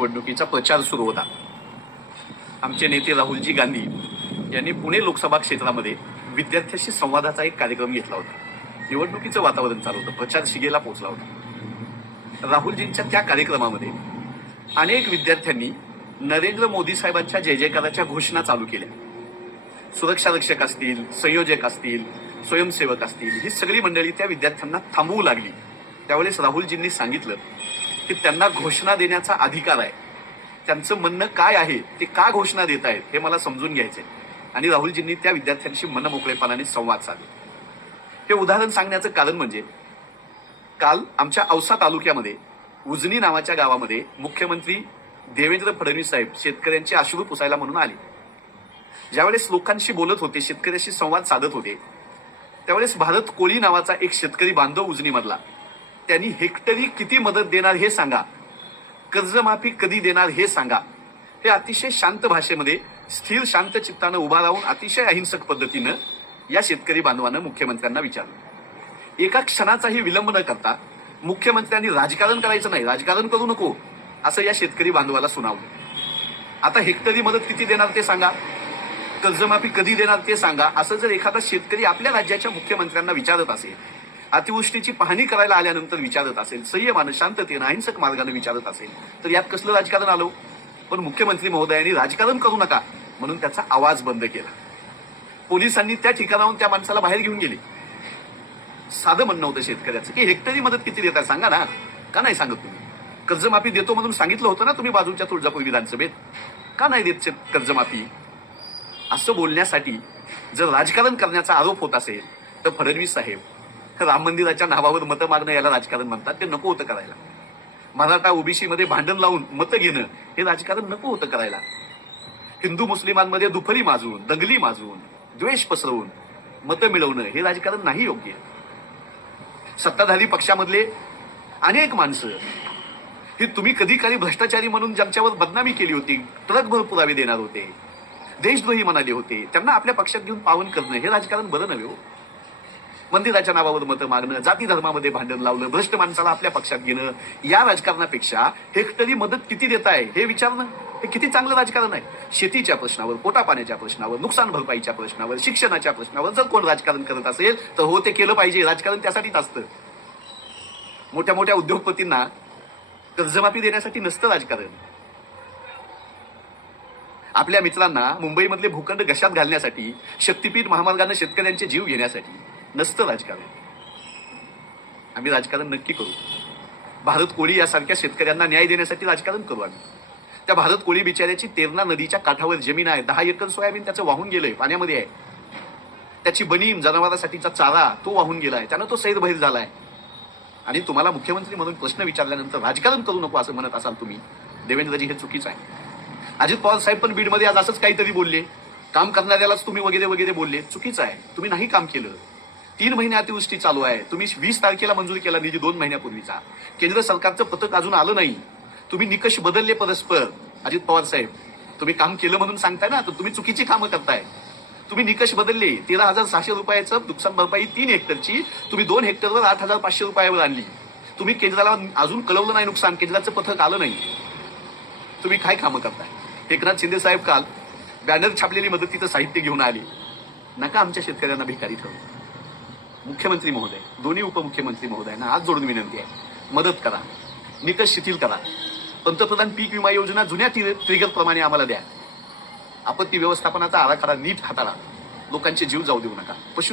निवडणुकीचा प्रचार सुरू होता आमचे नेते राहुलजी गांधी यांनी पुणे लोकसभा क्षेत्रामध्ये विद्यार्थ्याशी संवादाचा एक कार्यक्रम घेतला होता निवडणुकीचं वातावरण चालू होतं प्रचार शिगेला पोहोचला होता राहुलजींच्या त्या कार्यक्रमामध्ये अनेक विद्यार्थ्यांनी नरेंद्र मोदी साहेबांच्या जय जयकाराच्या घोषणा चालू केल्या सुरक्षा रक्षक असतील संयोजक असतील स्वयंसेवक असतील ही सगळी मंडळी त्या विद्यार्थ्यांना थांबवू लागली त्यावेळेस राहुलजींनी सांगितलं की त्यांना घोषणा देण्याचा अधिकार आहे त्यांचं म्हणणं काय आहे ते का घोषणा देत आहेत हे मला समजून घ्यायचे आणि राहुलजींनी त्या विद्यार्थ्यांशी मनमोकळेपणाने संवाद साधला हे उदाहरण सांगण्याचं कारण म्हणजे काल आमच्या औसा तालुक्यामध्ये उजनी नावाच्या गावामध्ये मुख्यमंत्री देवेंद्र फडणवीस साहेब शेतकऱ्यांची आशुभ पुसायला म्हणून आले ज्यावेळेस लोकांशी बोलत होते शेतकऱ्याशी संवाद साधत होते त्यावेळेस भारत कोळी नावाचा एक शेतकरी बांधव उजनीमधला त्यांनी हेक्टरी किती मदत देणार हे सांगा कर्जमाफी कधी देणार हे सांगा हे अतिशय शांत भाषेमध्ये स्थिर शांत चित्तानं उभा राहून अतिशय अहिंसक पद्धतीनं या शेतकरी बांधवानं मुख्यमंत्र्यांना विचारलं एका क्षणाचाही विलंब न करता मुख्यमंत्र्यांनी राजकारण करायचं नाही राजकारण करू नको असं या शेतकरी बांधवाला सुनावलं आता हेक्टरी मदत किती देणार ते सांगा कर्जमाफी कधी देणार ते सांगा असं जर एखादा शेतकरी आपल्या राज्याच्या मुख्यमंत्र्यांना विचारत असेल अतिवृष्टीची पाहणी करायला आल्यानंतर विचारत असेल संयमानं शांततेनं अहिंसक मार्गाने विचारत असेल तर यात कसलं राजकारण आलो पण मुख्यमंत्री महोदयांनी राजकारण करू नका म्हणून त्याचा आवाज बंद केला पोलिसांनी त्या ठिकाणाहून त्या माणसाला बाहेर घेऊन गेले साधं म्हणणं होतं शेतकऱ्याचं की हेक्टरी मदत किती देता सांगा ना का नाही सांगत तुम्ही कर्जमाफी देतो म्हणून सांगितलं होतं ना तुम्ही बाजूच्या तुळजापूर विधानसभेत का नाही देत कर्जमाफी असं बोलण्यासाठी जर राजकारण करण्याचा आरोप होत असेल तर फडणवीस साहेब राम मंदिराच्या नावावर मतं मागणं याला राजकारण म्हणतात ते नको होतं करायला मराठा ओबीसी मध्ये भांडण लावून मतं घेणं हे राजकारण नको होतं करायला हिंदू मुस्लिमांमध्ये दुपारी माजून दंगली माजून द्वेष पसरवून मतं मिळवणं हे राजकारण नाही योग्य सत्ताधारी पक्षामधले अनेक माणसं हे तुम्ही कधी काही भ्रष्टाचारी म्हणून ज्यांच्यावर बदनामी केली होती ट्रकभर पुरावे देणार होते देशद्रोही म्हणाले होते त्यांना आपल्या पक्षात घेऊन पावन करणं हे राजकारण बरं नव्हे हो मंदिराच्या नावावर मतं मागणं जाती धर्मामध्ये भांडण लावलं भ्रष्ट माणसाला आपल्या पक्षात घेणं या राजकारणापेक्षा हेक्टरी मदत किती देत आहे हे विचारणं हे किती चांगलं राजकारण आहे शेतीच्या प्रश्नावर पाण्याच्या प्रश्नावर नुकसान भरपाईच्या प्रश्नावर शिक्षणाच्या प्रश्नावर जर कोण राजकारण करत असेल तर हो ते केलं पाहिजे राजकारण त्यासाठीच असतं मोठ्या मोठ्या उद्योगपतींना कर्जमाफी देण्यासाठी नसतं राजकारण आपल्या मित्रांना मुंबईमधले भूखंड घशात घालण्यासाठी शक्तीपीठ महामार्गानं शेतकऱ्यांचे जीव घेण्यासाठी नसतं राजकारण आम्ही राजकारण नक्की करू भारत कोळी यासारख्या शेतकऱ्यांना न्याय देण्यासाठी राजकारण करू आम्ही त्या भारत कोळी बिचाऱ्याची तेरणा नदीच्या काठावर जमीन आहे दहा एकर सोयाबीन त्याचं वाहून गेलंय पाण्यामध्ये आहे त्याची बनीम जनावरांसाठीचा चारा तो वाहून गेलाय त्यानं तो सैरभैर झालाय आणि तुम्हाला मुख्यमंत्री म्हणून प्रश्न विचारल्यानंतर राजकारण करू नको असं म्हणत असाल तुम्ही देवेंद्रजी हे चुकीचं आहे अजित पवार साहेब पण बीडमध्ये आज असंच काहीतरी बोलले काम करणाऱ्यालाच तुम्ही वगैरे वगैरे बोलले चुकीचं आहे तुम्ही नाही काम केलं तीन महिने अतिवृष्टी चालू आहे तुम्ही वीस तारखेला मंजूर केला निधी दोन महिन्यापूर्वीचा केंद्र सरकारचं पथक अजून आलं नाही तुम्ही निकष बदलले परस्पर अजित पवार साहेब तुम्ही काम केलं म्हणून सांगताय ना तर तुम्ही चुकीची कामं करताय तुम्ही निकष बदलले तेरा हजार सहाशे रुपयाचं नुकसान भरपाई तीन हेक्टरची तुम्ही दोन हेक्टरवर आठ हजार पाचशे रुपयावर आणली तुम्ही केंद्राला अजून कळवलं नाही नुकसान केंद्राचं पथक आलं नाही तुम्ही काय कामं करताय एकनाथ शिंदे साहेब काल बॅनर छापलेली मदतीचं साहित्य घेऊन आले नका आमच्या शेतकऱ्यांना भिकारी ठरवू मुख्यमंत्री महोदय दोन्ही उपमुख्यमंत्री महोदयांना आज जोडून विनंती आहे मदत करा निकष शिथिल करा पंतप्रधान पीक विमा योजना जुन्या ट्रिगर प्रमाणे आम्हाला द्या आपत्ती व्यवस्थापनाचा आराखडा नीट हाताळा लोकांचे जीव जाऊ देऊ नका पशु